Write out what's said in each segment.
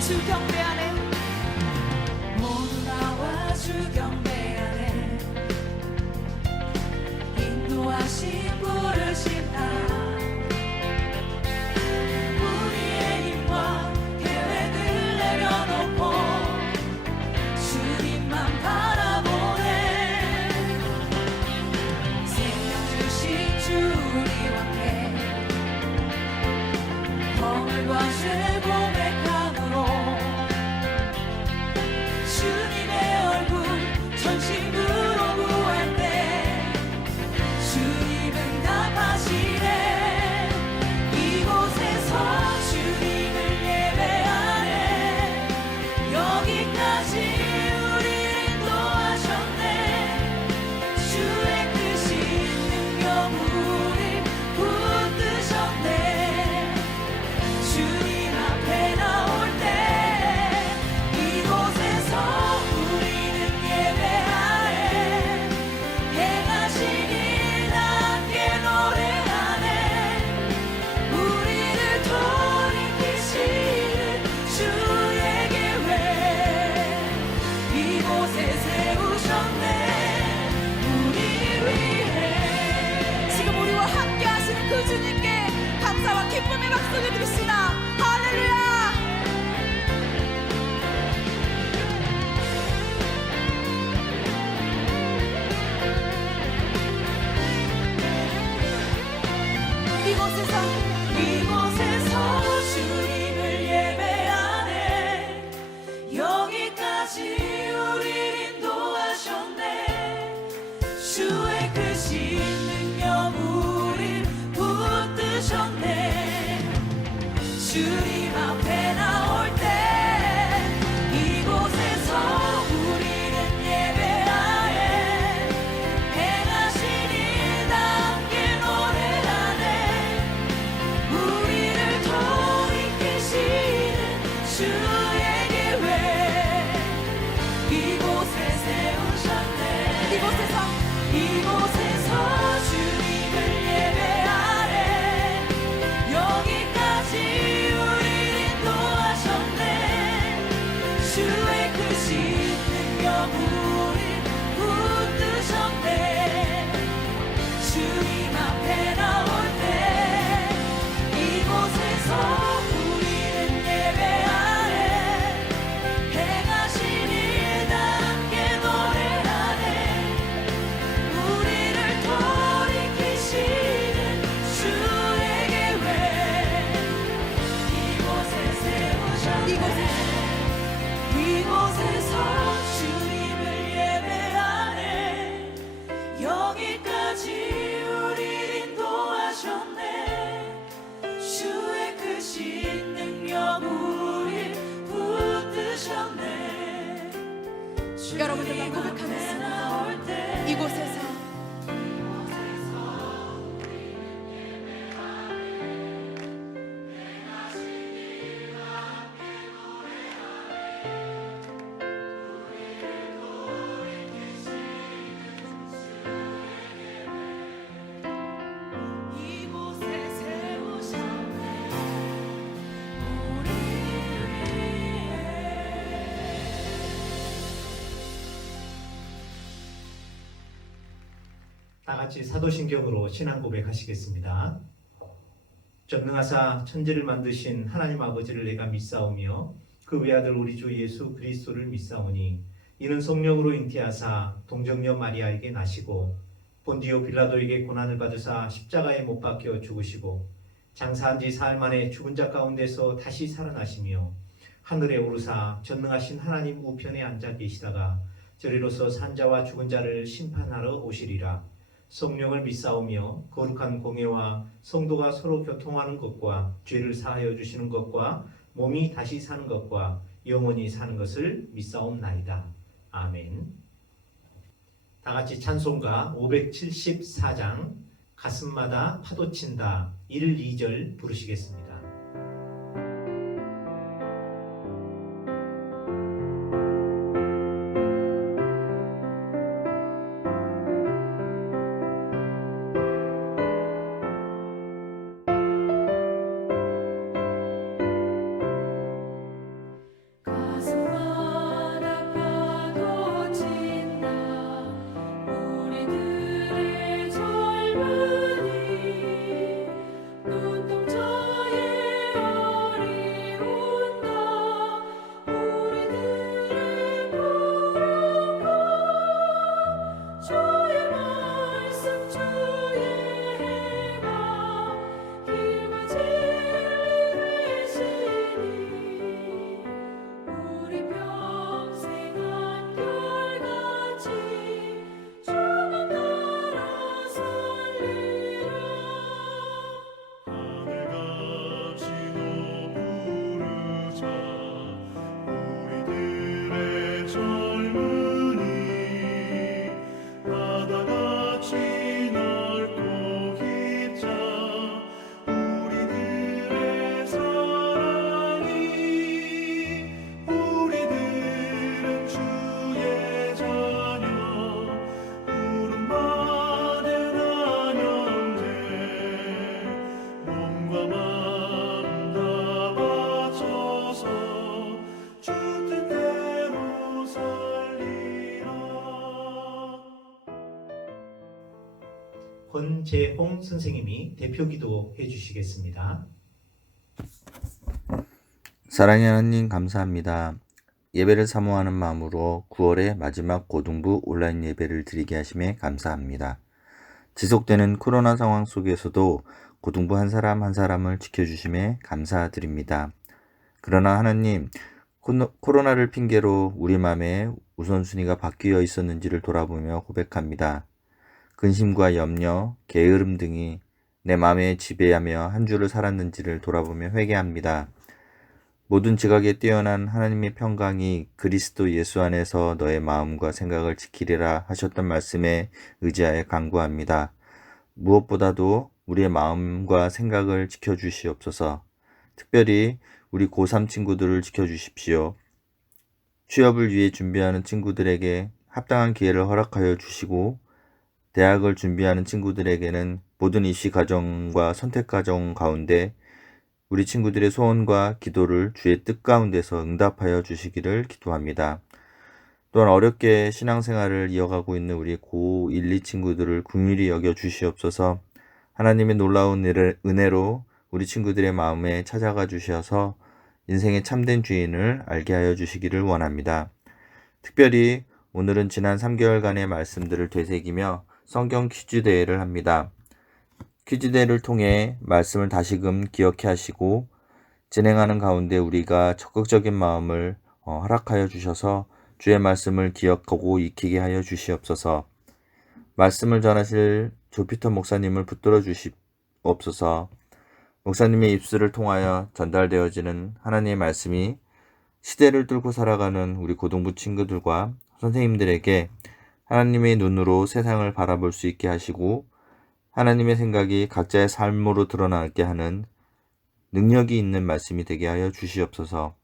주 경배하네. 모두 나와 주 경배하네. 인도하신 부르심다. 우리의 힘과 계획을 내려놓고 주님만 바라보네. 생명 주신 주 우리와 함께 허물과 죄 고백함으로 주님의 얼굴 전심으로 구할 때 주님은 답하시네. 이곳에서 주님을 예배하네. 여기까지 우리를 인도하셨네. 주의 크신 능력 우리 붙드셨네. 주님 앞에 나올 때 이곳에서 우리는 예배하네. 행하신 일 함께 노래하네. 우리를 돌이키시는 주의 계획 이곳에 세우셨네. 우리 위해. 지금 우리와 함께 하시는 그 주님께 감사와 기쁨의 박수를 드립시다. 할렐루야. 이곳에서 주님을 예배하네. 여기까지 우리를 인도하셨네. 주의 크신 능력 우리 붙드셨네. 주님 앞에 나올 때 이곳에서 우리는 예배하네. 행하신 일 함께 노래하네. 우리를 돌이키시는 주의 계획 이곳에 세우셨네. 이곳에서 주님을 예배하네. 여기까지 우리를 인도하셨네. 주의 크신 능력 우리 붙드셨네. 주님 앞에 나올 때 이곳에서 우리는 예배하네. 행하신 일 함께 노래하네. 우리를 돌이키시는 주의 계획 이곳에 세우셨네. 이곳에서 주님을 예배하네. 여기까지 우리를 인도하셨네. 주의 크신 능력 우리 붙드셨네. 여러분들과 고백하겠습니다. 나올 때 이곳에서 이곳에 세우셨네. 우리 위해. 다 같이 사도신경으로 신앙 고백하시겠습니다. 전능하사 천지를 만드신 하나님 아버지를 내가 믿사오며 그 외아들 우리 주 예수 그리스도를 믿사오니 이는 성령으로 잉태하사 동정녀 마리아에게 나시고 본디오 빌라도에게 고난을 받으사 십자가에 못 박혀 죽으시고 장사한 지 사흘 만에 죽은 자 가운데서 다시 살아나시며 하늘에 오르사 전능하신 하나님 우편에 앉아 계시다가 저리로서 산자와 죽은 자를 심판하러 오시리라. 성령을 믿사오며 거룩한 공예와 성도가 서로 교통하는 것과 죄를 사하여 주시는 것과 몸이 다시 사는 것과 영원히 사는 것을 믿사옵나이다. 아멘. 다 같이 찬송가 574장 가슴마다 파도친다 1, 2절 부르시겠습니다. 김채홍 선생님이 대표 기도해 주시겠습니다. 사랑의 하나님 감사합니다. 예배를 사모하는 마음으로 9월의 마지막 고등부 온라인 예배를 드리게 하심에 감사합니다. 지속되는 코로나 상황 속에서도 고등부 한 사람 한 사람을 지켜주심에 감사드립니다. 그러나 하나님, 코로나를 핑계로 우리 마음에 우선순위가 바뀌어 있었는지를 돌아보며 고백합니다. 근심과 염려, 게으름 등이 내 마음에 지배하며 한 주를 살았는지를 돌아보며 회개합니다. 모든 지각에 뛰어난 하나님의 평강이 그리스도 예수 안에서 너의 마음과 생각을 지키리라 하셨던 말씀에 의지하여 간구합니다. 무엇보다도 우리의 마음과 생각을 지켜주시옵소서. 특별히 우리 고3 친구들을 지켜주십시오. 취업을 위해 준비하는 친구들에게 합당한 기회를 허락하여 주시고, 대학을 준비하는 친구들에게는 모든 입시 과정과 선택 과정 가운데 우리 친구들의 소원과 기도를 주의 뜻 가운데서 응답하여 주시기를 기도합니다. 또한 어렵게 신앙생활을 이어가고 있는 우리 고1, 2 친구들을 긍휼히 여겨 주시옵소서. 하나님의 놀라운 은혜로 우리 친구들의 마음에 찾아가 주셔서 인생의 참된 주인을 알게 하여 주시기를 원합니다. 특별히 오늘은 지난 3개월간의 말씀들을 되새기며 성경 퀴즈 대회를 합니다. 퀴즈 대회를 통해 말씀을 다시금 기억해 하시고 진행하는 가운데 우리가 적극적인 마음을 허락하여 주셔서 주의 말씀을 기억하고 익히게 하여 주시옵소서. 말씀을 전하실 조피터 목사님을 붙들어 주시옵소서. 목사님의 입술을 통하여 전달되어지는 하나님의 말씀이 시대를 뚫고 살아가는 우리 고등부 친구들과 선생님들에게 하나님의 눈으로 세상을 바라볼 수 있게 하시고 하나님의 생각이 각자의 삶으로 드러나게 하는 능력이 있는 말씀이 되게 하여 주시옵소서.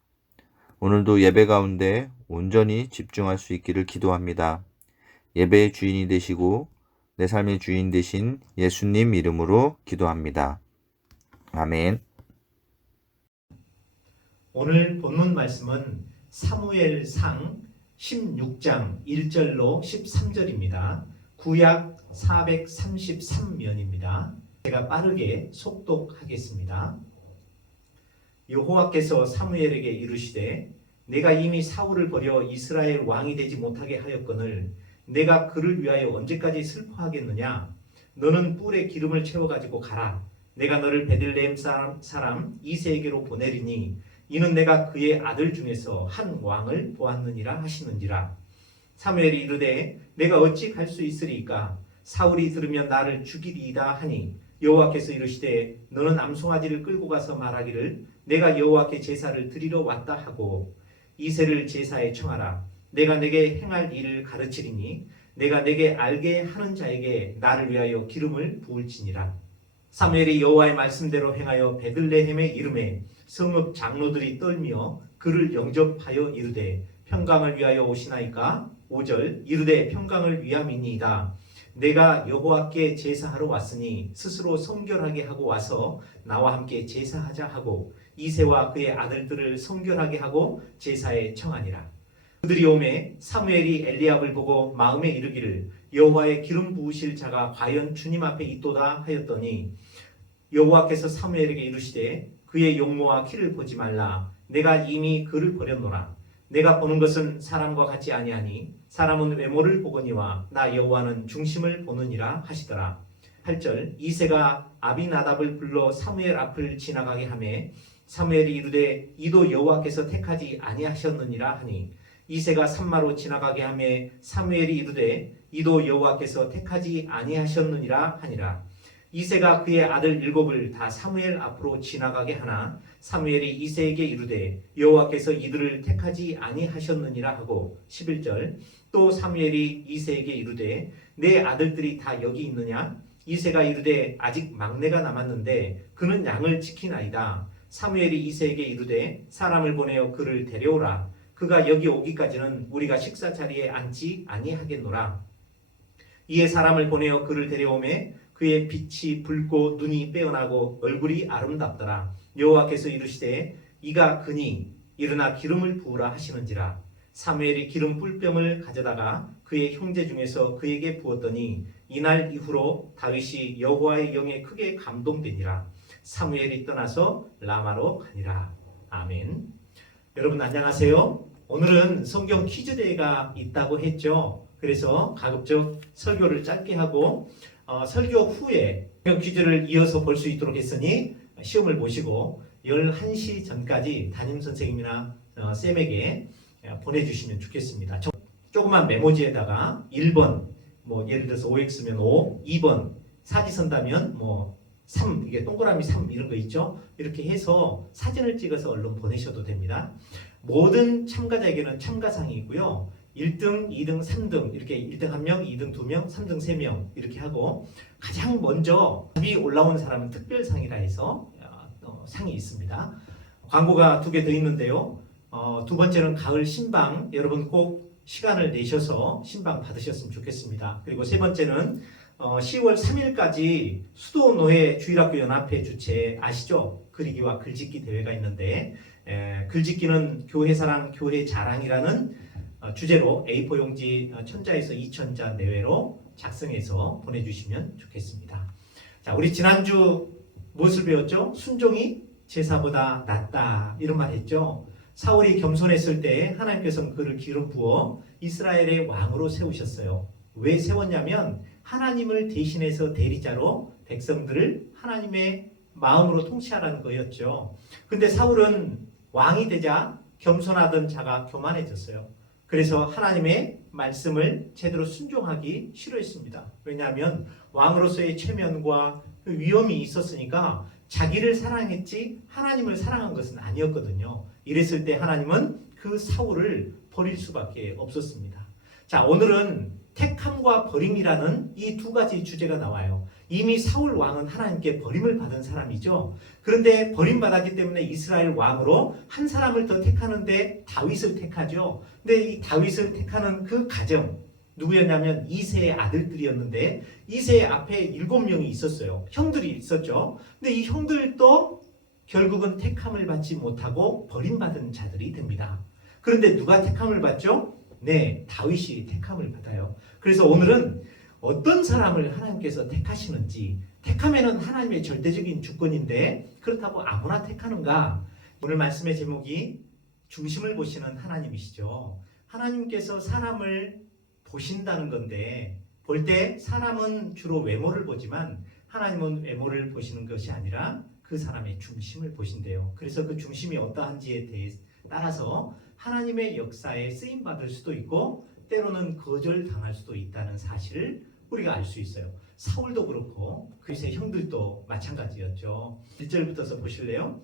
오늘도 예배 가운데 온전히 집중할 수 있기를 기도합니다. 예배의 주인이 되시고 내 삶의 주인 되신 예수님 이름으로 기도합니다. 아멘. 오늘 본문 말씀은 사무엘상 16장 1절로 13절입니다. 구약 433면입니다. 제가 빠르게 속독하겠습니다. 여호와께서 사무엘에게 이르시되 내가 이미 사울을 버려 이스라엘 왕이 되지 못하게 하였거늘 내가 그를 위하여 언제까지 슬퍼하겠느냐? 너는 뿔에 기름을 채워가지고 가라. 내가 너를 베들레헴 사람 이새에게로 보내리니 이는 내가 그의 아들 중에서 한 왕을 보았느니라 하시는지라. 사무엘이 이르되 내가 어찌 갈 수 있으리까? 사울이 들으면 나를 죽이리이다 하니 여호와께서 이르시되 너는 암송아지를 끌고 가서 말하기를 내가 여호와께 제사를 드리러 왔다 하고 이새를 제사에 청하라. 내가 내게 행할 일을 가르치리니 내가 내게 알게 하는 자에게 나를 위하여 기름을 부을지니라. 사무엘이 여호와의 말씀대로 행하여 베들레헴에 이르매 성읍 장로들이 떨며 그를 영접하여 이르되 평강을 위하여 오시나이까? 5절 이르되 평강을 위함이니이다. 내가 여호와께 제사하러 왔으니 스스로 성결하게 하고 와서 나와 함께 제사하자 하고 이새와 그의 아들들을 성결하게 하고 제사에 청하니라. 그들이 오매 사무엘이 엘리압을 보고 마음에 이르기를 여호와의 기름 부으실 자가 과연 주님 앞에 있도다 하였더니 여호와께서 사무엘에게 이르시되 그의 용모와 키를 보지 말라. 내가 이미 그를 버렸노라. 내가 보는 것은 사람과 같지 아니하니 사람은 외모를 보거니와 나 여호와는 중심을 보느니라 하시더라. 8절 이새가 아비나답을 불러 사무엘 앞을 지나가게 하매 사무엘이 이르되 이도 여호와께서 택하지 아니하셨느니라 하니 이새가 산마로 지나가게 하매 사무엘이 이르되 이도 여호와께서 택하지 아니하셨느니라 하니라. 이새가 그의 아들 7을 다 사무엘 앞으로 지나가게 하나 사무엘이 이새에게 이르되 여호와께서 이들을 택하지 아니하셨느니라 하고 11절 또 사무엘이 이새에게 이르되 내 아들들이 다 여기 있느냐? 이새가 이르되 아직 막내가 남았는데 그는 양을 지키나이다. 사무엘이 이새에게 이르되 사람을 보내어 그를 데려오라. 그가 여기 오기까지는 우리가 식사 자리에 앉지 아니하겠노라. 이에 사람을 보내어 그를 데려오매 그의 빛이 붉고 눈이 빼어나고 얼굴이 아름답더라. 여호와께서 이르시되 이가 그니 일어나 기름을 부으라 하시는지라. 사무엘이 기름 뿔병을 가져다가 그의 형제 중에서 그에게 부었더니 이날 이후로 다윗이 여호와의 영에 크게 감동되니라. 사무엘이 떠나서 라마로 가니라. 아멘. 여러분 안녕하세요. 오늘은 성경 퀴즈 대회가 있다고 했죠. 그래서 가급적 설교를 짧게 하고 설교 후에 성경 퀴즈를 이어서 볼 수 있도록 했으니 시험을 보시고 11시 전까지 담임선생님이나 쌤에게 보내주시면 좋겠습니다. 조그만 메모지에다가 1번 뭐 예를 들어서 OX면 5, 2번 사지선다면 뭐 3, 이게 동그라미 3 이런 거 있죠. 이렇게 해서 사진을 찍어서 얼른 보내셔도 됩니다. 모든 참가자에게는 참가상이 있고요. 1등, 2등, 3등 이렇게 1등 1명, 2등 2명, 3등 3명 이렇게 하고 가장 먼저 답이 올라온 사람은 특별상이라 해서 상이 있습니다. 광고가 2개 더 있는데요. 두 번째는 가을 신방, 여러분 꼭 시간을 내셔서 신방 받으셨으면 좋겠습니다. 그리고 세 번째는 10월 3일까지 수도노예 주일학교 연합회 주최 아시죠? 그리기와 글짓기 대회가 있는데 글짓기는 교회사랑 교회 자랑이라는 주제로 A4 용지 1000자에서 2000자 내외로 작성해서 보내주시면 좋겠습니다. 자, 우리 지난주 무엇을 배웠죠? 순종이 제사보다 낫다 이런 말 했죠. 사울이 겸손했을 때 하나님께서는 그를 기름 부어 이스라엘의 왕으로 세우셨어요. 왜 세웠냐면 하나님을 대신해서 대리자로 백성들을 하나님의 마음으로 통치하라는 거였죠. 근데 사울은 왕이 되자 겸손하던 자가 교만해졌어요. 그래서 하나님의 말씀을 제대로 순종하기 싫어했습니다. 왜냐하면 왕으로서의 체면과 위험이 있었으니까 자기를 사랑했지 하나님을 사랑한 것은 아니었거든요. 이랬을 때 하나님은 그 사울을 버릴 수밖에 없었습니다. 자, 오늘은 택함과 버림이라는 이 두 가지 주제가 나와요. 이미 사울 왕은 하나님께 버림을 받은 사람이죠. 그런데 버림받았기 때문에 이스라엘 왕으로 한 사람을 더 택하는데 다윗을 택하죠. 근데 이 다윗을 택하는 그 가정 누구였냐면 이새의 아들들이었는데 이새의 앞에 7명이 있었어요. 형들이 있었죠. 근데 이 형들도 결국은 택함을 받지 못하고 버림받은 자들이 됩니다. 그런데 누가 택함을 받죠? 네, 다윗이 택함을 받아요. 그래서 오늘은 어떤 사람을 하나님께서 택하시는지, 택하면은 하나님의 절대적인 주권인데 그렇다고 아무나 택하는가? 오늘 말씀의 제목이 중심을 보시는 하나님이시죠. 하나님께서 사람을 보신다는 건데 볼 때 사람은 주로 외모를 보지만 하나님은 외모를 보시는 것이 아니라 그 사람의 중심을 보신대요. 그래서 그 중심이 어떠한지에 따라서 하나님의 역사에 쓰임받을 수도 있고 때로는 거절당할 수도 있다는 사실을 우리가 알 수 있어요. 사울도 그렇고 그의 형들도 마찬가지였죠. 1절부터서 보실래요?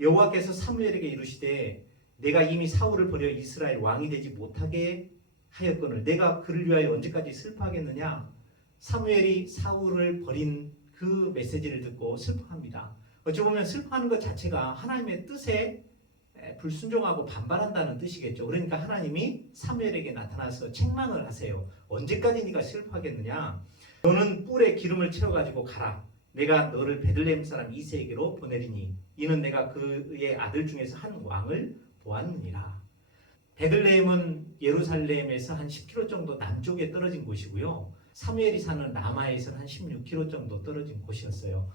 여호와께서 사무엘에게 이르시되 내가 이미 사울을 버려 이스라엘 왕이 되지 못하게 하였거늘 내가 그를 위하여 언제까지 슬퍼하겠느냐? 사무엘이 사울을 버린 그 메시지를 듣고 슬퍼합니다. 어찌 보면 슬퍼하는 것 자체가 하나님의 뜻에 불순종하고 반발한다는 뜻이겠죠. 그러니까 하나님이 사무엘에게 나타나서 책망을 하세요. 언제까지 네가 슬퍼하겠느냐? 너는 뿔에 기름을 채워가지고 가라. 내가 너를 베들레헴 사람 이새에게로 보내리니 이는 내가 그의 아들 중에서 한 왕을 보았느니라. 베들레헴은 예루살렘에서 한 10km 정도 남쪽에 떨어진 곳이고요. 사무엘이 사는 라마에서는 한 16km 정도 떨어진 곳이었어요.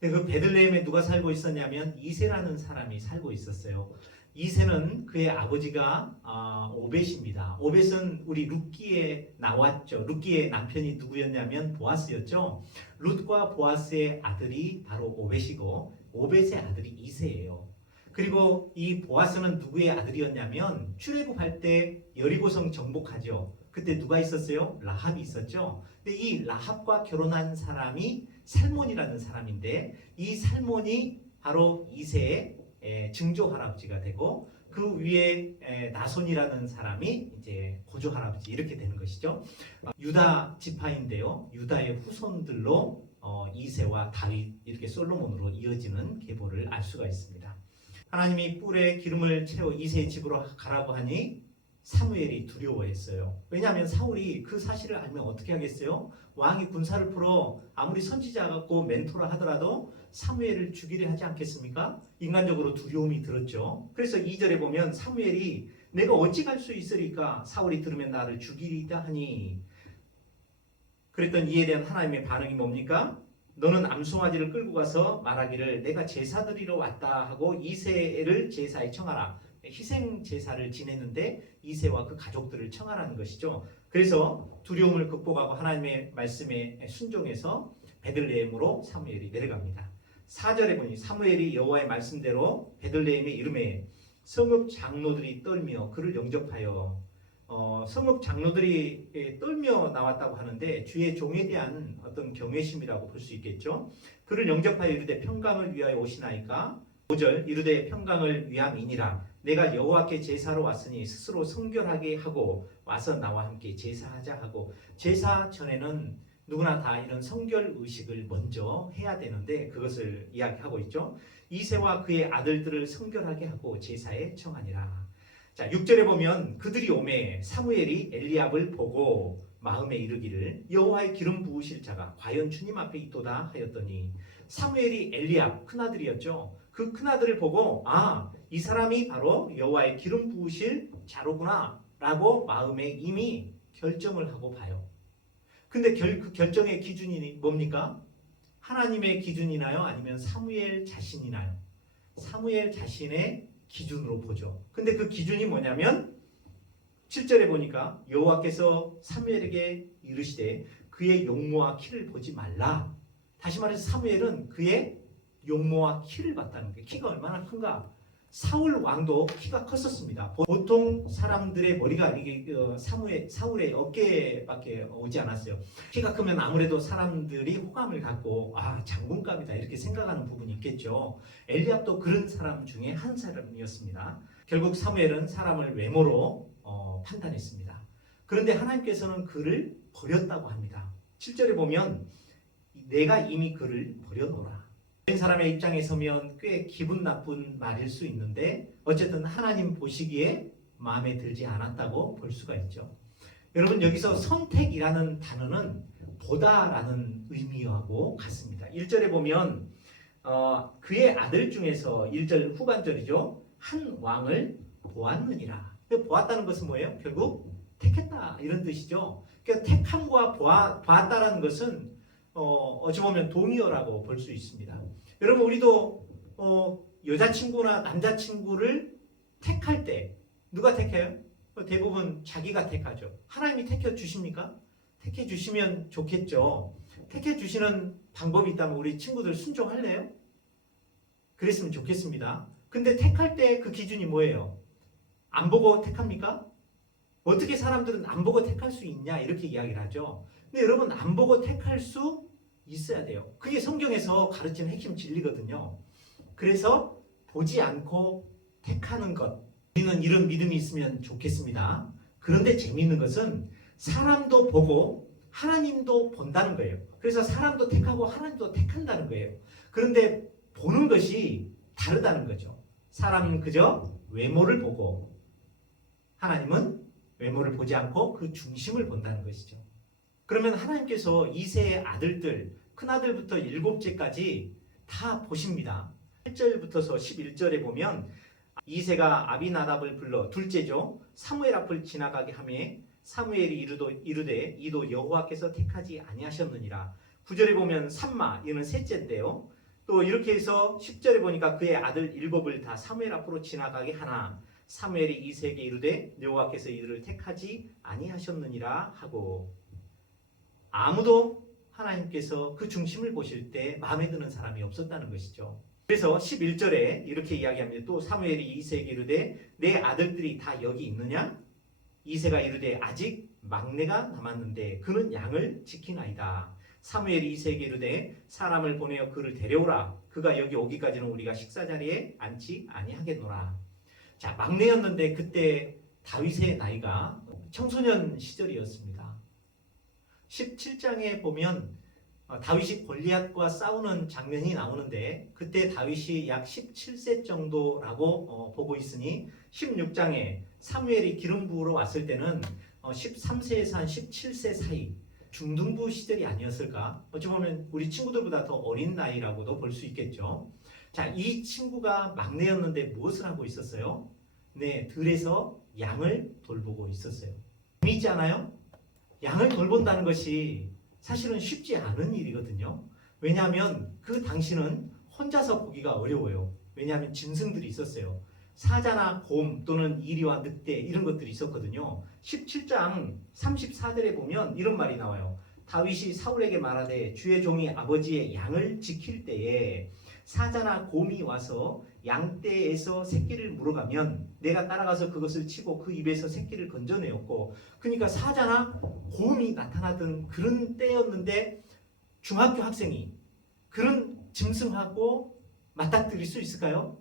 그 베들레헴에 누가 살고 있었냐면 이새라는 사람이 살고 있었어요. 이새는 그의 아버지가 오벳입니다. 오벳은 우리 룻기에 나왔죠. 룻기의 남편이 누구였냐면 보아스였죠. 룻과 보아스의 아들이 바로 오벳이고 오벳의 아들이 이새예요. 그리고 이 보아스는 누구의 아들이었냐면 출애굽할 때 여리고성 정복하죠. 그때 누가 있었어요? 라합이 있었죠. 근데 이 라합과 결혼한 사람이 살몬이라는 사람인데 이 살몬이 바로 이새의 증조 할아버지가 되고 그 위에 나손이라는 사람이 이제 고조 할아버지 이렇게 되는 것이죠. 유다 지파인데요. 유다의 후손들로 이새와 다윗 이렇게 솔로몬으로 이어지는 계보를 알 수가 있습니다. 하나님이 뿔에 기름을 채워 이새의 집으로 가라고 하니 사무엘이 두려워했어요. 왜냐하면 사울이 그 사실을 알면 어떻게 하겠어요? 왕이 군사를 풀어 아무리 선지자 같고 멘토라 하더라도 사무엘을 죽이려 하지 않겠습니까? 인간적으로 두려움이 들었죠. 그래서 2절에 보면 사무엘이 내가 어찌 갈 수 있으리까? 사울이 들으면 나를 죽이리다 하니. 그랬던 이에 대한 하나님의 반응이 뭡니까? 너는 암송아지를 끌고 가서 말하기를 내가 제사 드리러 왔다 하고 이새를 제사에 청하라. 희생 제사를 지냈는데 이새와 그 가족들을 청하라는 것이죠. 그래서 두려움을 극복하고 하나님의 말씀에 순종해서 베들레헴으로 사무엘이 내려갑니다. 4절에 보니 사무엘이 여호와의 말씀대로 베들레헴에 이르매 성읍 장로들이 떨며 그를 영접하여 성읍 장로들이 떨며 나왔다고 하는데 주의 종에 대한 어떤 경외심이라고 볼 수 있겠죠. 그를 영접하여 이르되 평강을 위하여 오시나이까. 5절 이르되 평강을 위함이니라. 내가 여호와께 제사로 왔으니 스스로 성결하게 하고 와서 나와 함께 제사하자 하고, 제사 전에는 누구나 다 이런 성결 의식을 먼저 해야 되는데 그것을 이야기하고 있죠. 이새와 그의 아들들을 성결하게 하고 제사에 청하니라. 자, 6절에 보면 그들이 오매 사무엘이 엘리압을 보고 마음에 이르기를 여호와의 기름 부으실 자가 과연 주님 앞에 있도다 하였더니, 사무엘이 엘리압 큰아들이었죠. 그 큰아들을 보고 이 사람이 바로 여호와의 기름 부으실 자로구나 라고 마음에 이미 결정을 하고 봐요. 근데 그 결정의 기준이 뭡니까? 하나님의 기준이나요? 아니면 사무엘 자신이나요? 사무엘 자신의 기준으로 보죠. 근데 그 기준이 뭐냐면 7절에 보니까 여호와께서 사무엘에게 이르시되 그의 용모와 키를 보지 말라. 다시 말해서 사무엘은 그의 용모와 키를 봤다는 거예요. 키가 얼마나 큰가? 사울 왕도 키가 컸었습니다. 보통 사람들의 머리가 이게 사울의 어깨밖에 오지 않았어요. 키가 크면 아무래도 사람들이 호감을 갖고 장군감이다 이렇게 생각하는 부분이 있겠죠. 엘리압도 그런 사람 중에 한 사람이었습니다. 결국 사무엘은 사람을 외모로 판단했습니다. 그런데 하나님께서는 그를 버렸다고 합니다. 7절에 보면 내가 이미 그를 버려놓으라. 다른 사람의 입장에 서면 꽤 기분 나쁜 말일 수 있는데 어쨌든 하나님 보시기에 마음에 들지 않았다고 볼 수가 있죠. 여러분, 여기서 선택이라는 단어는 보다라는 의미하고 같습니다. 1절에 보면 그의 아들 중에서 1절 후반절이죠. 한 왕을 보았느니라. 보았다는 것은 뭐예요? 결국 택했다 이런 뜻이죠. 그러니까 택함과 보았다라는 것은 어찌 보면 동의어라고 볼 수 있습니다. 여러분, 우리도 여자친구나 남자친구를 택할 때 누가 택해요? 대부분 자기가 택하죠. 하나님이 택해 주십니까? 택해 주시면 좋겠죠. 택해 주시는 방법이 있다면 우리 친구들 순종할래요? 그랬으면 좋겠습니다. 근데 택할 때 그 기준이 뭐예요? 안 보고 택합니까? 어떻게 사람들은 안 보고 택할 수 있냐 이렇게 이야기를 하죠. 근데 여러분, 안 보고 택할 수 있어야 돼요. 그게 성경에서 가르치는 핵심 진리거든요. 그래서 보지 않고 택하는 것, 우리는 이런 믿음이 있으면 좋겠습니다. 그런데 재미있는 것은 사람도 보고 하나님도 본다는 거예요. 그래서 사람도 택하고 하나님도 택한다는 거예요. 그런데 보는 것이 다르다는 거죠. 사람은 그저 외모를 보고 하나님은 외모를 보지 않고 그 중심을 본다는 것이죠. 그러면 하나님께서 이새의 아들들, 큰아들부터 7째까지 다 보십니다. 8절부터서 11절에 보면 이새가 아비나답을 불러, 둘째죠, 사무엘 앞을 지나가게 하며 사무엘이 이르되 이도 여호와께서 택하지 아니하셨느니라. 9절에 보면 삼마, 이는 셋째인데요. 또 이렇게 해서 10절에 보니까 그의 아들 7을 다 사무엘 앞으로 지나가게 하나 사무엘이 이새에게 이르되 여호와께서 이들을 택하지 아니하셨느니라 하고, 아무도 하나님께서 그 중심을 보실 때 마음에 드는 사람이 없었다는 것이죠. 그래서 11절에 이렇게 이야기합니다. 또 사무엘이 이새에게 이르되 내 아들들이 다 여기 있느냐? 이새가 이르되 아직 막내가 남았는데 그는 양을 지키나이다. 사무엘이 이새에게 이르되 사람을 보내어 그를 데려오라. 그가 여기 오기까지는 우리가 식사 자리에 앉지 아니하겠노라. 자, 막내였는데 그때 다윗의 나이가 청소년 시절이었습니다. 17장에 보면 다윗이 골리앗과 싸우는 장면이 나오는데 그때 다윗이 약 17세 정도라고 보고 있으니 16장에 사무엘이 기름 부으러 왔을 때는 13세에서 한 17세 사이 중등부 시절이 아니었을까? 어찌 보면 우리 친구들보다 더 어린 나이라고도 볼 수 있겠죠. 자, 이 친구가 막내였는데 무엇을 하고 있었어요? 네, 들에서 양을 돌보고 있었어요. 재미있지 않아요? 양을 돌본다는 것이 사실은 쉽지 않은 일이거든요. 왜냐하면 그 당시는 혼자서 보기가 어려워요. 왜냐하면 짐승들이 있었어요. 사자나 곰 또는 이리와 늑대 이런 것들이 있었거든요. 17장 34절에 보면 이런 말이 나와요. 다윗이 사울에게 말하되 주의 종이 아버지의 양을 지킬 때에 사자나 곰이 와서 양떼에서 새끼를 물어가면 내가 따라가서 그것을 치고 그 입에서 새끼를 건져내었고, 그러니까 사자나 곰이 나타나던 그런 때였는데 중학교 학생이 그런 짐승하고 맞닥뜨릴 수 있을까요?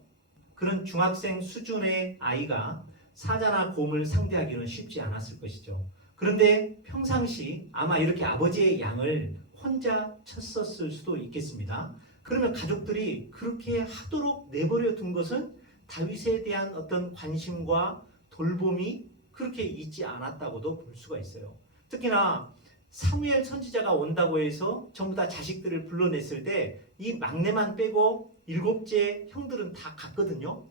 그런 중학생 수준의 아이가 사자나 곰을 상대하기는 쉽지 않았을 것이죠. 그런데 평상시 아마 이렇게 아버지의 양을 혼자 쳤었을 수도 있겠습니다. 그러면 가족들이 그렇게 하도록 내버려 둔 것은 다윗에 대한 어떤 관심과 돌봄이 그렇게 있지 않았다고도 볼 수가 있어요. 특히나 사무엘 선지자가 온다고 해서 전부 다 자식들을 불러냈을 때 이 막내만 빼고 7째 형들은 다 갔거든요.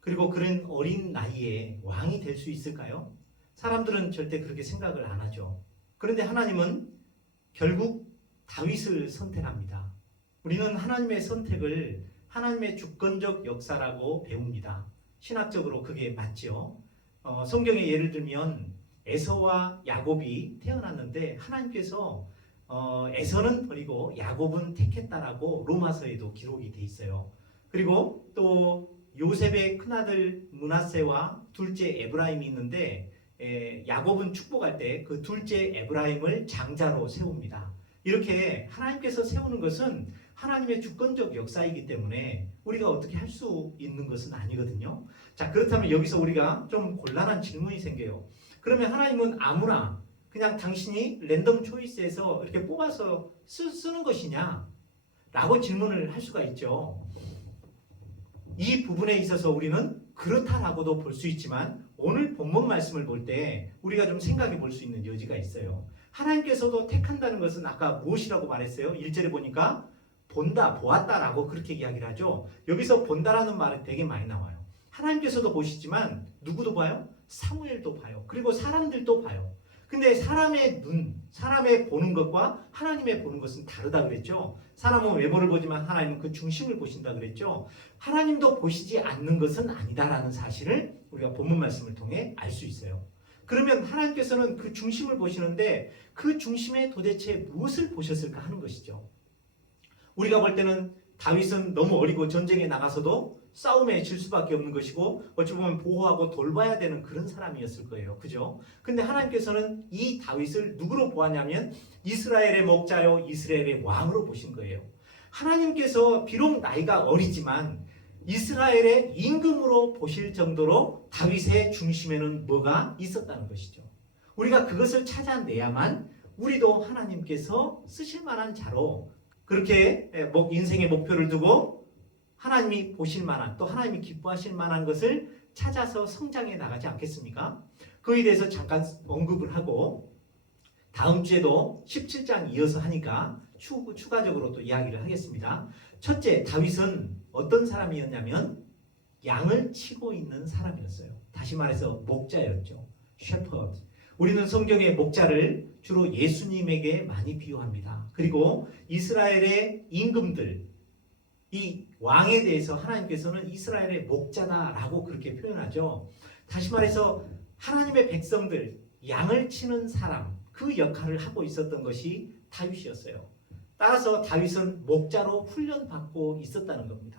그리고 그런 어린 나이에 왕이 될 수 있을까요? 사람들은 절대 그렇게 생각을 안 하죠. 그런데 하나님은 결국 다윗을 선택합니다. 우리는 하나님의 선택을 하나님의 주권적 역사라고 배웁니다. 신학적으로 그게 맞죠. 성경에 예를 들면 에서와 야곱이 태어났는데 하나님께서 에서는 버리고 야곱은 택했다라고 로마서에도 기록이 돼 있어요. 그리고 또 요셉의 큰아들 므낫세와 둘째 에브라임이 있는데 야곱은 축복할 때 그 둘째 에브라임을 장자로 세웁니다. 이렇게 하나님께서 세우는 것은 하나님의 주권적 역사이기 때문에 우리가 어떻게 할 수 있는 것은 아니거든요. 자, 그렇다면 여기서 우리가 좀 곤란한 질문이 생겨요. 그러면 하나님은 아무나 그냥 당신이 랜덤 초이스에서 이렇게 뽑아서 쓰는 것이냐? 라고 질문을 할 수가 있죠. 이 부분에 있어서 우리는 그렇다라고도 볼 수 있지만 오늘 본문 말씀을 볼 때 우리가 좀 생각해 볼 수 있는 여지가 있어요. 하나님께서도 택한다는 것은 아까 무엇이라고 말했어요? 1절에 보니까 본다, 보았다라고 그렇게 이야기를 하죠. 여기서 본다라는 말은 되게 많이 나와요. 하나님께서도 보시지만 누구도 봐요? 사무엘도 봐요. 그리고 사람들도 봐요. 근데 사람의 눈, 사람의 보는 것과 하나님의 보는 것은 다르다 그랬죠. 사람은 외모를 보지만 하나님은 그 중심을 보신다 그랬죠. 하나님도 보시지 않는 것은 아니다라는 사실을 우리가 본문 말씀을 통해 알 수 있어요. 그러면 하나님께서는 그 중심을 보시는데 그 중심에 도대체 무엇을 보셨을까 하는 것이죠. 우리가 볼 때는 다윗은 너무 어리고 전쟁에 나가서도 싸움에 질 수밖에 없는 것이고 어찌 보면 보호하고 돌봐야 되는 그런 사람이었을 거예요. 그죠? 근데 하나님께서는 이 다윗을 누구로 보았냐면 이스라엘의 목자요 이스라엘의 왕으로 보신 거예요. 하나님께서 비록 나이가 어리지만 이스라엘의 임금으로 보실 정도로 다윗의 중심에는 뭐가 있었다는 것이죠. 우리가 그것을 찾아내야만 우리도 하나님께서 쓰실 만한 자로 그렇게 인생의 목표를 두고 하나님이 보실 만한 또 하나님이 기뻐하실 만한 것을 찾아서 성장해 나가지 않겠습니까? 그에 대해서 잠깐 언급을 하고 다음 주에도 17장 이어서 하니까 추가적으로 또 이야기를 하겠습니다. 첫째, 다윗은 어떤 사람이었냐면 양을 치고 있는 사람이었어요. 다시 말해서 목자였죠. shepherd. 우리는 성경의 목자를 주로 예수님에게 많이 비유합니다. 그리고 이스라엘의 임금들, 이 왕에 대해서 하나님께서는 이스라엘의 목자다라고 그렇게 표현하죠. 다시 말해서 하나님의 백성들, 양을 치는 사람, 그 역할을 하고 있었던 것이 다윗이었어요. 따라서 다윗은 목자로 훈련받고 있었다는 겁니다.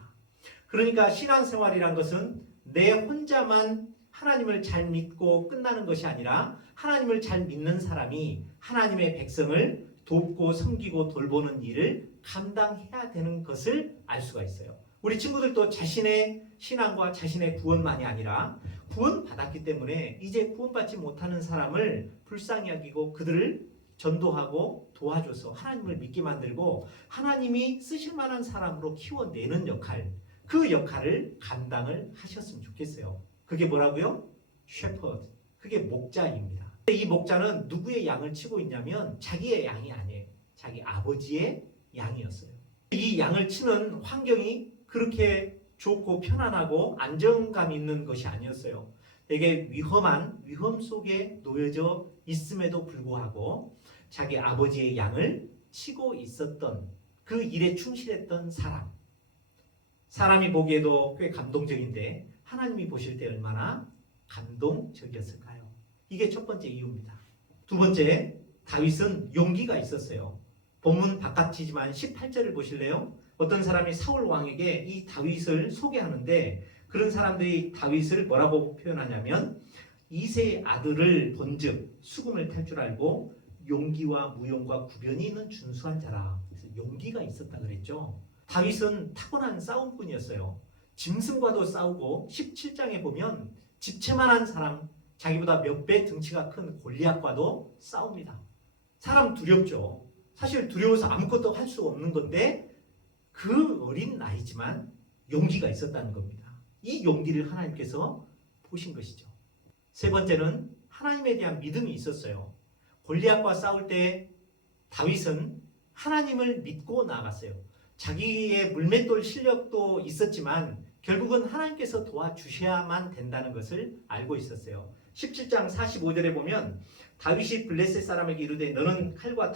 그러니까 신앙생활이란 것은 내 혼자만 하나님을 잘 믿고 끝나는 것이 아니라 하나님을 잘 믿는 사람이 하나님의 백성을 돕고 섬기고 돌보는 일을 감당해야 되는 것을 알 수가 있어요. 우리 친구들도 자신의 신앙과 자신의 구원만이 아니라 구원받았기 때문에 이제 구원받지 못하는 사람을 불쌍히 여기고 그들을 전도하고 도와줘서 하나님을 믿게 만들고 하나님이 쓰실 만한 사람으로 키워내는 역할, 그 역할을 감당을 하셨으면 좋겠어요. 그게 뭐라고요? 셰퍼드. 그게 목자입니다. 이 목자는 누구의 양을 치고 있냐면 자기의 양이 아니에요. 자기 아버지의 양이었어요. 이 양을 치는 환경이 그렇게 좋고 편안하고 안정감 있는 것이 아니었어요. 되게 위험 속에 놓여져 있음에도 불구하고 자기 아버지의 양을 치고 있었던 그 일에 충실했던 사람. 사람이 보기에도 꽤 감동적인데 하나님이 보실 때 얼마나 감동적이었을까요? 이게 첫 번째 이유입니다. 두 번째, 다윗은 용기가 있었어요. 본문 바깥이지만 18절을 보실래요? 어떤 사람이 사울 왕에게 이 다윗을 소개하는데 그런 사람들이 다윗을 뭐라고 표현하냐면 이새의 아들을 본즉 수금을 탈 줄 알고 용기와 무용과 구변이 있는 준수한 자라. 그래서 용기가 있었다 그랬죠. 다윗은 타고난 싸움꾼이었어요. 짐승과도 싸우고 17장에 보면 집채만한 사람, 자기보다 몇 배 등치가 큰 골리앗과도 싸웁니다. 사람 두렵죠. 사실 두려워서 아무것도 할 수 없는 건데 그 어린 나이지만 용기가 있었다는 겁니다. 이 용기를 하나님께서 보신 것이죠. 세 번째는 하나님에 대한 믿음이 있었어요. 골리앗과 싸울 때 다윗은 하나님을 믿고 나아갔어요. 자기의 물맷돌 실력도 있었지만 결국은 하나님께서 도와주셔야만 된다는 것을 알고 있었어요. 17장 45절에 보면 다윗이 블레셋 사람에게 이르되 너는 칼과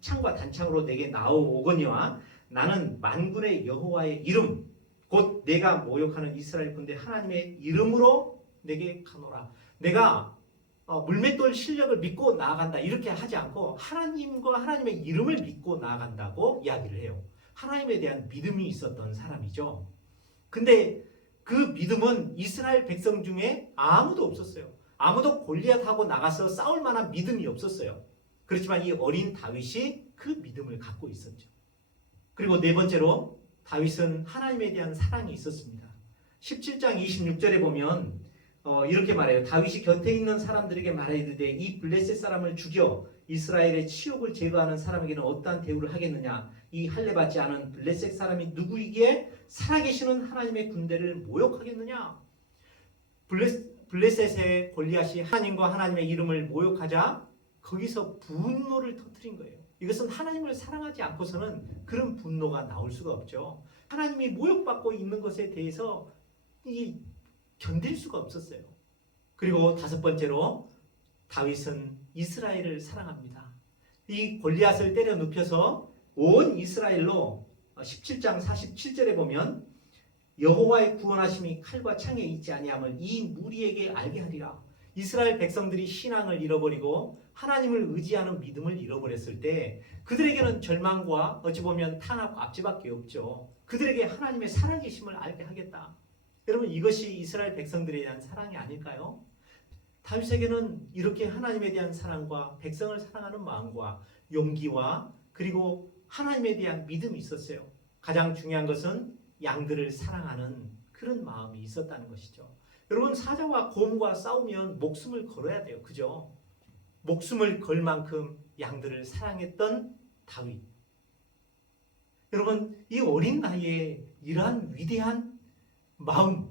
창과 단창으로 내게 나오거니와 나는 만군의 여호와의 이름 곧 내가 모욕하는 이스라엘 군대 하나님의 이름으로 내게 가노라. 내가 물맷돌 실력을 믿고 나아간다 이렇게 하지 않고 하나님과 하나님의 이름을 믿고 나아간다고 이야기를 해요. 하나님에 대한 믿음이 있었던 사람이죠. 근데 그 믿음은 이스라엘 백성 중에 아무도 없었어요. 아무도 골리앗하고 나가서 싸울 만한 믿음이 없었어요. 그렇지만 이 어린 다윗이 그 믿음을 갖고 있었죠. 그리고 네 번째로 다윗은 하나님에 대한 사랑이 있었습니다. 17장 26절에 보면 이렇게 말해요. 다윗이 곁에 있는 사람들에게 말하이르되 이 블레셋 사람을 죽여 이스라엘의 치욕을 제거하는 사람에게는 어떠한 대우를 하겠느냐. 이 할례받지 않은 블레셋 사람이 누구이기에 살아계시는 하나님의 군대를 모욕하겠느냐. 블레셋의 골리앗이 하나님과 하나님의 이름을 모욕하자 거기서 분노를 터뜨린 거예요. 이것은 하나님을 사랑하지 않고서는 그런 분노가 나올 수가 없죠. 하나님이 모욕받고 있는 것에 대해서 견딜 수가 없었어요. 그리고 다섯 번째로 다윗은 이스라엘을 사랑합니다. 이 골리앗을 때려 눕혀서 온 이스라엘로 17장 47절에 보면 여호와의 구원하심이 칼과 창에 있지 아니함을 이 무리에게 알게 하리라. 이스라엘 백성들이 신앙을 잃어버리고 하나님을 의지하는 믿음을 잃어버렸을 때 그들에게는 절망과 어찌 보면 탄압과 압제밖에 없죠. 그들에게 하나님의 살아계심을 알게 하겠다. 여러분 이것이 이스라엘 백성들에 대한 사랑이 아닐까요? 다윗에게는 이렇게 하나님에 대한 사랑과 백성을 사랑하는 마음과 용기와 그리고 하나님에 대한 믿음이 있었어요. 가장 중요한 것은 양들을 사랑하는 그런 마음이 있었다는 것이죠. 여러분 사자와 곰과 싸우면 목숨을 걸어야 돼요. 그죠? 목숨을 걸 만큼 양들을 사랑했던 다윗. 여러분 이 어린 나이에 이러한 위대한 마음,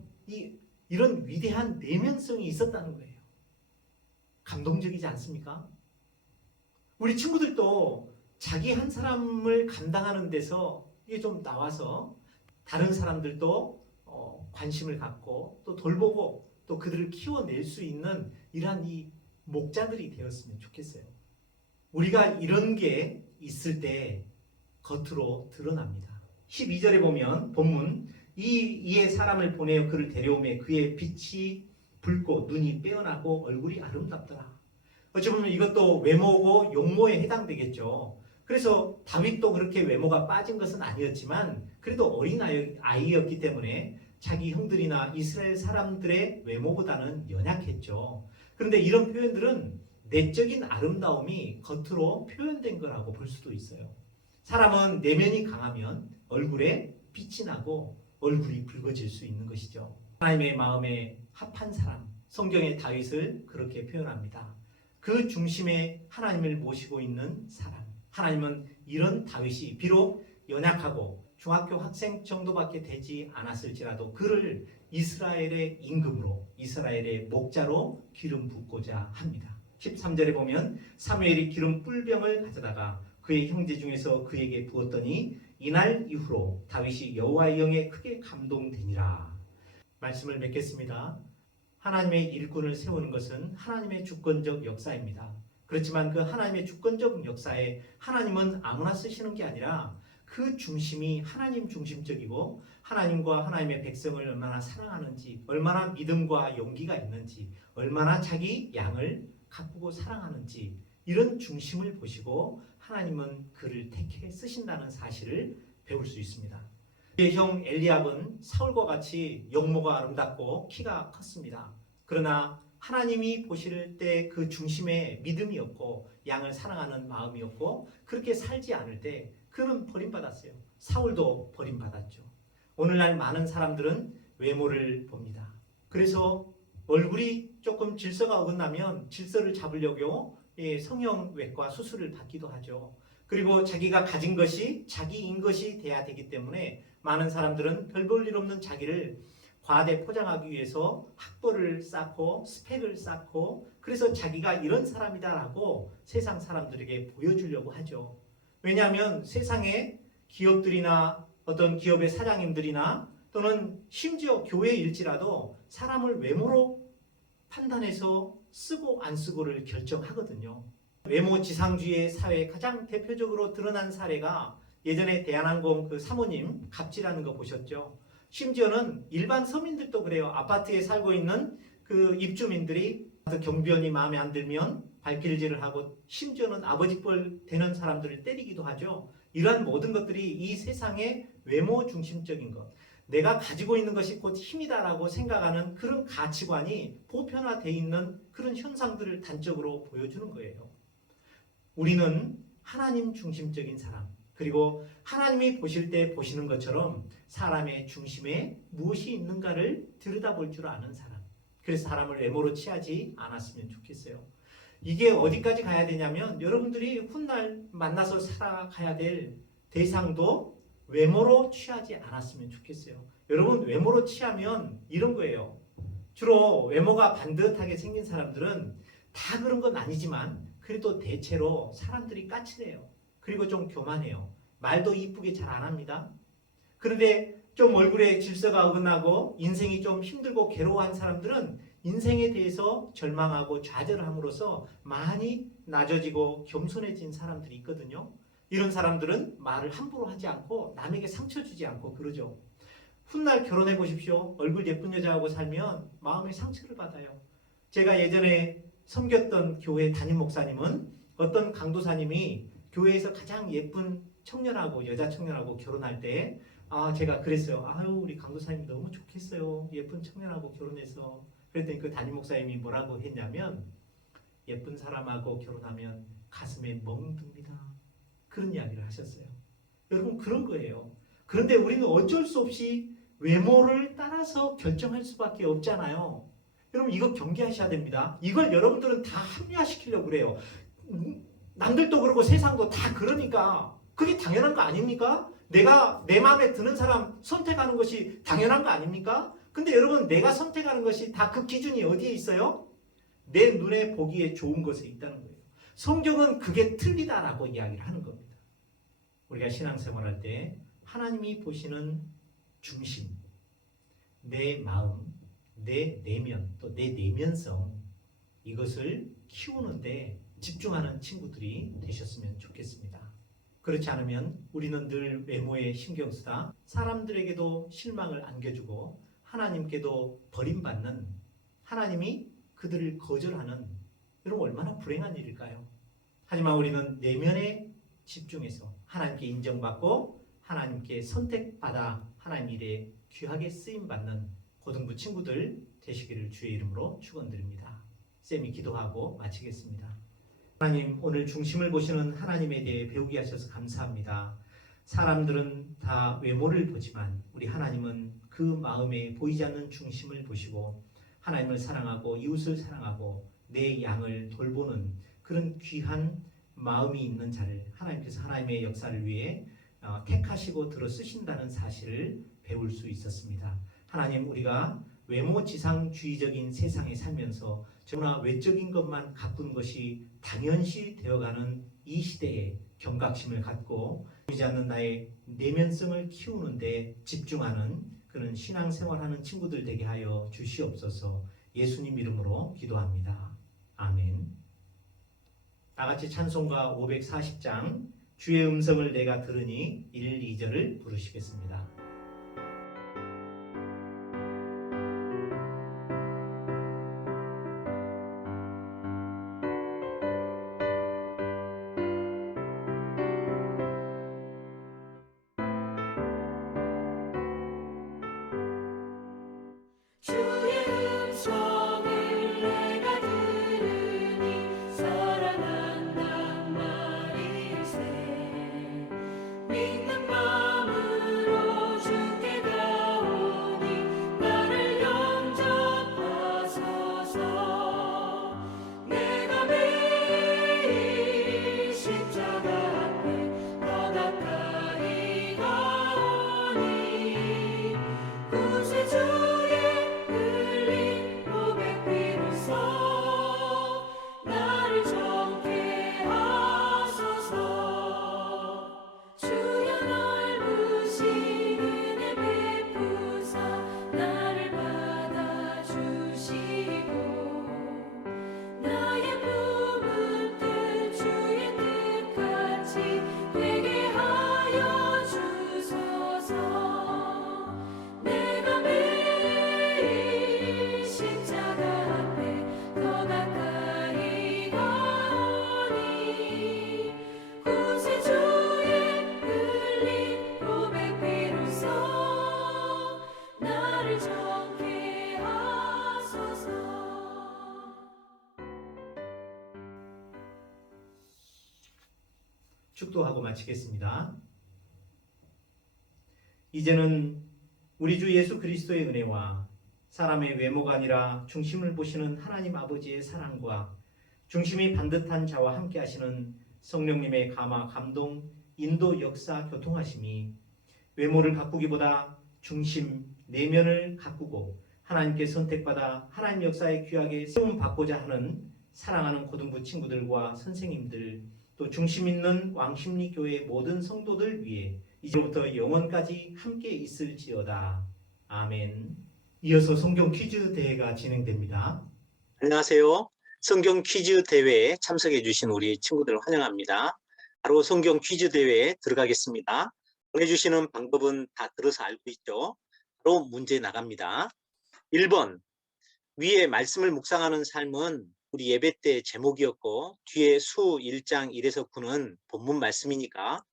이런 위대한 내면성이 있었다는 거예요. 감동적이지 않습니까? 우리 친구들도 자기 한 사람을 감당하는 데서 이게 좀 나와서 다른 사람들도 관심을 갖고 또 돌보고 또 그들을 키워낼 수 있는 이러한 이 목자들이 되었으면 좋겠어요. 우리가 이런 게 있을 때 겉으로 드러납니다. 12절에 보면 본문 이에 사람을 보내어 그를 데려오매 그의 빛이 붉고 눈이 빼어나고 얼굴이 아름답더라. 어찌 보면 이것도 외모고 용모에 해당되겠죠. 그래서 다윗도 그렇게 외모가 빠진 것은 아니었지만 그래도 어린 아이였기 때문에 자기 형들이나 이스라엘 사람들의 외모보다는 연약했죠. 그런데 이런 표현들은 내적인 아름다움이 겉으로 표현된 거라고 볼 수도 있어요. 사람은 내면이 강하면 얼굴에 빛이 나고 얼굴이 붉어질 수 있는 것이죠. 하나님의 마음에 합한 사람, 성경의 다윗을 그렇게 표현합니다. 그 중심에 하나님을 모시고 있는 사람. 하나님은 이런 다윗이 비록 연약하고 중학교 학생 정도밖에 되지 않았을지라도 그를 이스라엘의 임금으로, 이스라엘의 목자로 기름 붓고자 합니다. 13절에 보면 사무엘이 기름 뿔병을 가져다가 그의 형제 중에서 그에게 부었더니 이날 이후로 다윗이 여호와의 영에 크게 감동되니라. 말씀을 맺겠습니다. 하나님의 일꾼을 세우는 것은 하나님의 주권적 역사입니다. 그렇지만 그 하나님의 주권적 역사에 하나님은 아무나 쓰시는 게 아니라 그 중심이 하나님 중심적이고 하나님과 하나님의 백성을 얼마나 사랑하는지, 얼마나 믿음과 용기가 있는지, 얼마나 자기 양을 가꾸고 사랑하는지 이런 중심을 보시고 하나님은 그를 택해 쓰신다는 사실을 배울 수 있습니다. 그의 형 엘리압은 사울과 같이 용모가 아름답고 키가 컸습니다. 그러나 하나님이 보실 때 그 중심에 믿음이 없고 양을 사랑하는 마음이 없고 그렇게 살지 않을 때 그는 버림받았어요. 사울도 버림받았죠. 오늘날 많은 사람들은 외모를 봅니다. 그래서 얼굴이 조금 질서가 어긋나면 질서를 잡으려고 성형외과 수술을 받기도 하죠. 그리고 자기가 가진 것이 자기인 것이 돼야 되기 때문에 많은 사람들은 별 볼 일 없는 자기를 과대 포장하기 위해서 학벌을 쌓고 스펙을 쌓고 그래서 자기가 이런 사람이다라고 세상 사람들에게 보여주려고 하죠. 왜냐하면 세상에 기업들이나 어떤 기업의 사장님들이나 또는 심지어 교회일지라도 사람을 외모로 판단해서 쓰고 안 쓰고를 결정하거든요. 외모 지상주의 사회에 가장 대표적으로 드러난 사례가 예전에 대한항공 그 사모님 갑질하는 거 보셨죠? 심지어는 일반 서민들도 그래요. 아파트에 살고 있는 그 입주민들이 경비원이 마음에 안 들면 발길질을 하고 심지어는 아버지 뻘 되는 사람들을 때리기도 하죠. 이러한 모든 것들이 이 세상의 외모 중심적인 것, 내가 가지고 있는 것이 곧 힘이다라고 생각하는 그런 가치관이 보편화되어 있는 그런 현상들을 단적으로 보여주는 거예요. 우리는 하나님 중심적인 사람, 그리고 하나님이 보실 때 보시는 것처럼 사람의 중심에 무엇이 있는가를 들여다볼 줄 아는 사람. 그래서 사람을 외모로 취하지 않았으면 좋겠어요. 이게 어디까지 가야 되냐면 여러분들이 훗날 만나서 살아가야 될 대상도 외모로 취하지 않았으면 좋겠어요. 여러분 외모로 취하면 이런 거예요. 주로 외모가 반듯하게 생긴 사람들은 다 그런 건 아니지만 그래도 대체로 사람들이 까칠해요. 그리고 좀 교만해요. 말도 이쁘게 잘 안 합니다. 그런데 좀 얼굴에 질서가 어긋나고 인생이 좀 힘들고 괴로워한 사람들은 인생에 대해서 절망하고 좌절함으로써 많이 낮아지고 겸손해진 사람들이 있거든요. 이런 사람들은 말을 함부로 하지 않고 남에게 상처 주지 않고 그러죠. 훗날 결혼해 보십시오. 얼굴 예쁜 여자하고 살면 마음에 상처를 받아요. 제가 예전에 섬겼던 교회 담임 목사님은 어떤 강도사님이 교회에서 가장 예쁜 청년하고 여자 청년하고 결혼할 때 제가 그랬어요. 아유 우리 강도사님이 너무 좋겠어요. 예쁜 청년하고 결혼해서. 그랬더니 그 담임 목사님이 뭐라고 했냐면 예쁜 사람하고 결혼하면 가슴에 멍듭니다. 그런 이야기를 하셨어요. 여러분 그런 거예요. 그런데 우리는 어쩔 수 없이 외모를 따라서 결정할 수밖에 없잖아요. 여러분 이거 경계하셔야 됩니다. 이걸 여러분들은 다 합리화시키려고 그래요. 남들도 그러고 세상도 다 그러니까 그게 당연한 거 아닙니까? 내가 내 마음에 드는 사람 선택하는 것이 당연한 거 아닙니까? 근데 여러분 내가 선택하는 것이 다 그 기준이 어디에 있어요? 내 눈에 보기에 좋은 것에 있다는 거예요. 성경은 그게 틀리다라고 이야기를 하는 겁니다. 우리가 신앙생활할 때 하나님이 보시는 중심, 내 마음, 내 내면, 또 내 내면성 이것을 키우는데 집중하는 친구들이 되셨으면 좋겠습니다. 그렇지 않으면 우리는 늘 외모에 신경 쓰다 사람들에게도 실망을 안겨주고 하나님께도 버림받는 하나님이 그들을 거절하는 여러분 얼마나 불행한 일일까요? 하지만 우리는 내면에 집중해서 하나님께 인정받고 하나님께 선택받아 하나님 일에 귀하게 쓰임받는 고등부 친구들 되시기를 주의 이름으로 축원드립니다. 쌤이 기도하고 마치겠습니다. 하나님 오늘 중심을 보시는 하나님에 대해 배우게 하셔서 감사합니다. 사람들은 다 외모를 보지만 우리 하나님은 그 마음에 보이지 않는 중심을 보시고 하나님을 사랑하고 이웃을 사랑하고 내 양을 돌보는 그런 귀한 마음이 있는 자를 하나님께서 하나님의 역사를 위해 택하시고 들어 쓰신다는 사실을 배울 수 있었습니다. 하나님, 우리가 외모지상주의적인 세상에 살면서 정말 외적인 것만 가꾼 것이 당연시 되어가는 이 시대에 경각심을 갖고 보이지 않는 나의 내면성을 키우는 데 집중하는 그런 신앙생활하는 친구들 되게 하여 주시옵소서. 예수님 이름으로 기도합니다. 아멘. 다같이 찬송가 540장 주의 음성을 내가 들으니 1, 2절을 부르시겠습니다. 주의 음성을 내가 들으니 살아난단 말일세. 믿는 마음으로 주께 가오니 나를 영접하소서. 내가 매일 십자가 앞에 더 가까이 가오니 구세주의 흘린 보배 피로써 나를 정케 하소서. 주여 넓으신 은혜 베푸사 나를 받아주시고 나의 품은 뜻 주의 뜻같이 되게 하여 주소서. 내가 매일 십자가 앞에 더 가까이 가오니 구세주의 흘린 보배 피로써 나를 정케 하소서. 축도하고 마치겠습니다. 이제는 우리 주 예수 그리스도의 은혜와 사람의 외모가 아니라 중심을 보시는 하나님 아버지의 사랑과 중심이 반듯한 자와 함께 하시는 성령님의 감화, 감동, 인도, 역사, 교통하심이 외모를 가꾸기보다 중심, 내면을 가꾸고 하나님께 선택받아 하나님 역사의 귀하게 세움받고자 하는 사랑하는 고등부 친구들과 선생님들, 또 중심 있는 왕십리교회 모든 성도들 위해 이제부터 영원까지 함께 있을지어다. 아멘. 이어서 성경 퀴즈 대회가 진행됩니다. 안녕하세요. 성경 퀴즈 대회에 참석해 주신 우리 친구들 환영합니다. 바로 성경 퀴즈 대회에 들어가겠습니다. 보내주시는 방법은 다 들어서 알고 있죠? 바로 문제 나갑니다. 1번, 위에 말씀을 묵상하는 삶은 우리 예배 때 제목이었고 뒤에 수 1장 1에서 9는 본문 말씀이니까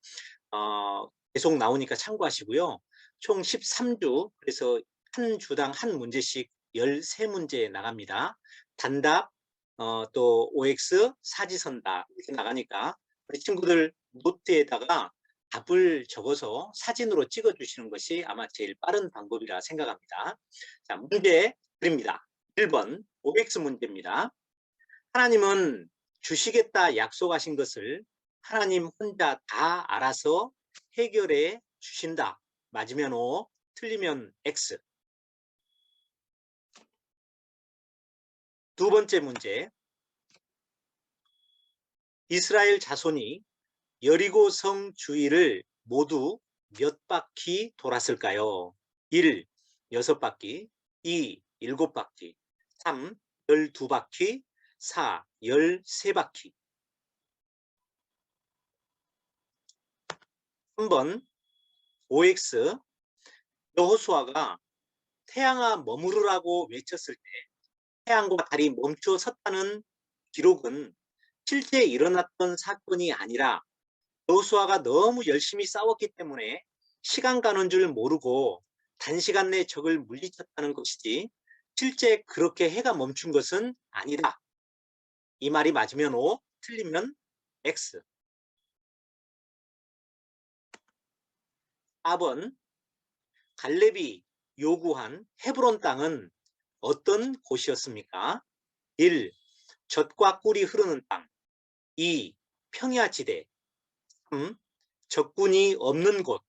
계속 나오니까 참고하시고요. 총 13주, 그래서 한 주당 한 문제씩 13문제 나갑니다. 단답, 또 OX, 사지선답 이렇게 나가니까 우리 친구들 노트에다가 답을 적어서 사진으로 찍어 주시는 것이 아마 제일 빠른 방법이라 생각합니다. 자, 문제 드립니다. 1번 OX 문제입니다. 하나님은 주시겠다 약속하신 것을 하나님 혼자 다 알아서 해결해 주신다. 맞으면 O, 틀리면 X. 두 번째 문제. 이스라엘 자손이 여리고 성 주위를 모두 몇 바퀴 돌았을까요? 1. 6바퀴, 2. 7바퀴, 3. 12바퀴, 4. 13바퀴. 3번 OX. 여호수아가 태양아 머무르라고 외쳤을 때 태양과 달이 멈춰 섰다는 기록은 실제 일어났던 사건이 아니라 여호수아가 너무 열심히 싸웠기 때문에 시간 가는 줄 모르고 단시간 내 적을 물리쳤다는 것이지 실제 그렇게 해가 멈춘 것은 아니다. 이 말이 맞으면 O, 틀리면 X. 4번 갈렙이 요구한 헤브론 땅은 어떤 곳이었습니까? 1. 젖과 꿀이 흐르는 땅. 2. 평야지대. 3. 적군이 없는 곳.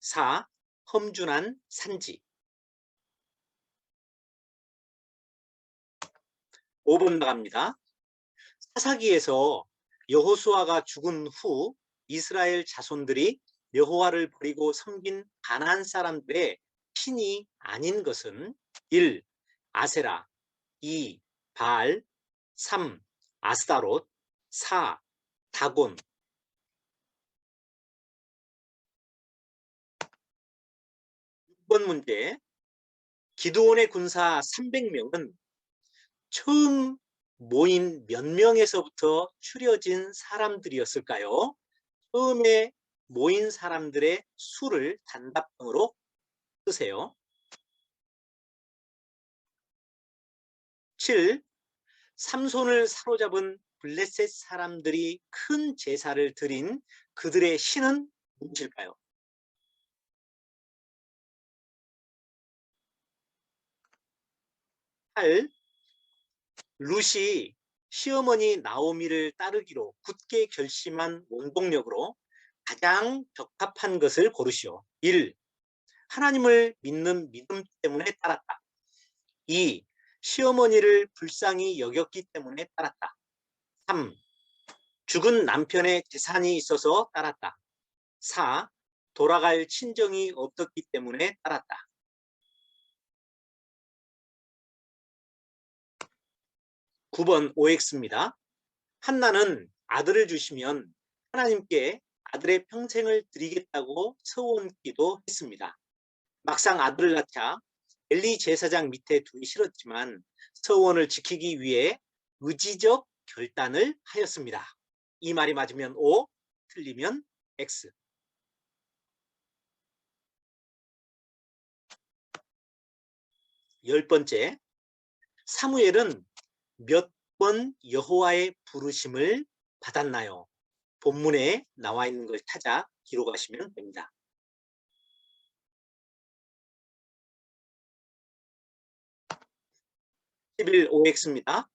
4. 험준한 산지. 5번 나갑니다. 사사기에서 여호수아가 죽은 후 이스라엘 자손들이 여호와를 버리고 섬긴 가나안 사람들의 신이 아닌 것은 1. 아세라, 2. 바알, 3. 아스타롯, 4. 다곤. 6번 문제. 기드온의 군사 300명은 처음 모인 몇 명에서부터 추려진 사람들이었을까요? 처음에 모인 사람들의 수를 단답형으로 쓰세요. 7. 삼손을 사로잡은 블레셋 사람들이 큰 제사를 드린 그들의 신은 무엇일까요? 8. 룻이 시어머니 나오미를 따르기로 굳게 결심한 원동력으로 가장 적합한 것을 고르시오. 1. 하나님을 믿는 믿음 때문에 따랐다. 2. 시어머니를 불쌍히 여겼기 때문에 따랐다. 3. 죽은 남편의 재산이 있어서 따랐다. 4. 돌아갈 친정이 없었기 때문에 따랐다. 9번 OX입니다. 한나는 아들을 주시면 하나님께 아들의 평생을 드리겠다고 서원기도 했습니다. 막상 아들을 낳자 엘리 제사장 밑에 두기 싫었지만 서원을 지키기 위해 의지적 결단을 하였습니다. 이 말이 맞으면 O, 틀리면 X. 10번째, 사무엘은 몇 번 여호와의 부르심을 받았나요? 본문에 나와 있는 걸 찾아 기록하시면 됩니다. 11 OX입니다.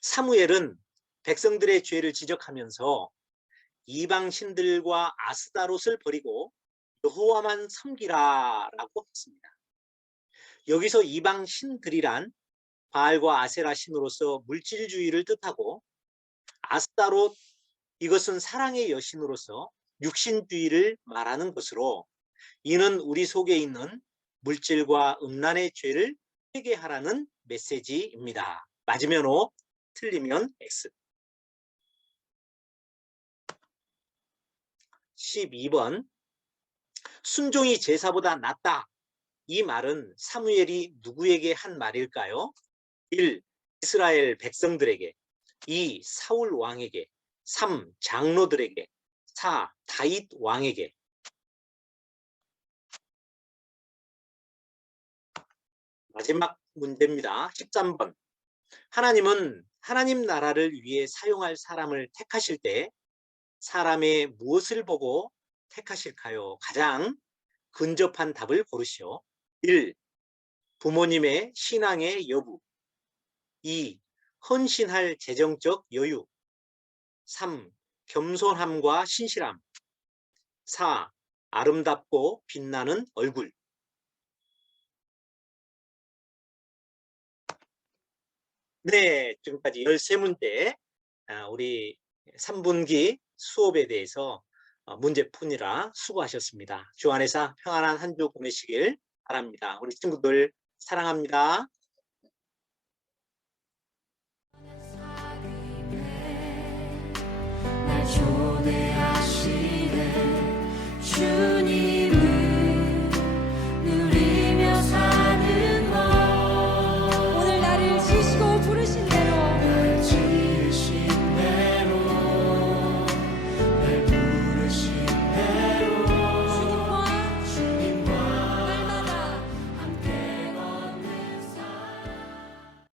사무엘은 백성들의 죄를 지적하면서 이방 신들과 아스다롯을 버리고 여호와만 섬기라라고 했습니다. 여기서 이방 신들이란 바알과 아세라 신으로서 물질주의를 뜻하고, 아스타롯, 이것은 사랑의 여신으로서 육신주의를 말하는 것으로, 이는 우리 속에 있는 물질과 음란의 죄를 회개하라는 메시지입니다. 맞으면 O, 틀리면 X. 12번, 순종이 제사보다 낫다. 이 말은 사무엘이 누구에게 한 말일까요? 1. 이스라엘 백성들에게, 2. 사울 왕에게, 3. 장로들에게, 4. 다윗 왕에게. 마지막 문제입니다. 13번. 하나님은 하나님 나라를 위해 사용할 사람을 택하실 때 사람의 무엇을 보고 택하실까요? 가장 근접한 답을 고르시오. 1. 부모님의 신앙의 여부. 2. 헌신할 재정적 여유. 3. 겸손함과 신실함. 4. 아름답고 빛나는 얼굴. 네, 지금까지 13문제 우리 3분기 수업에 대해서 문제 푸느라 수고하셨습니다. 주 안에서 평안한 한 주 보내시길 바랍니다. 우리 친구들 사랑합니다.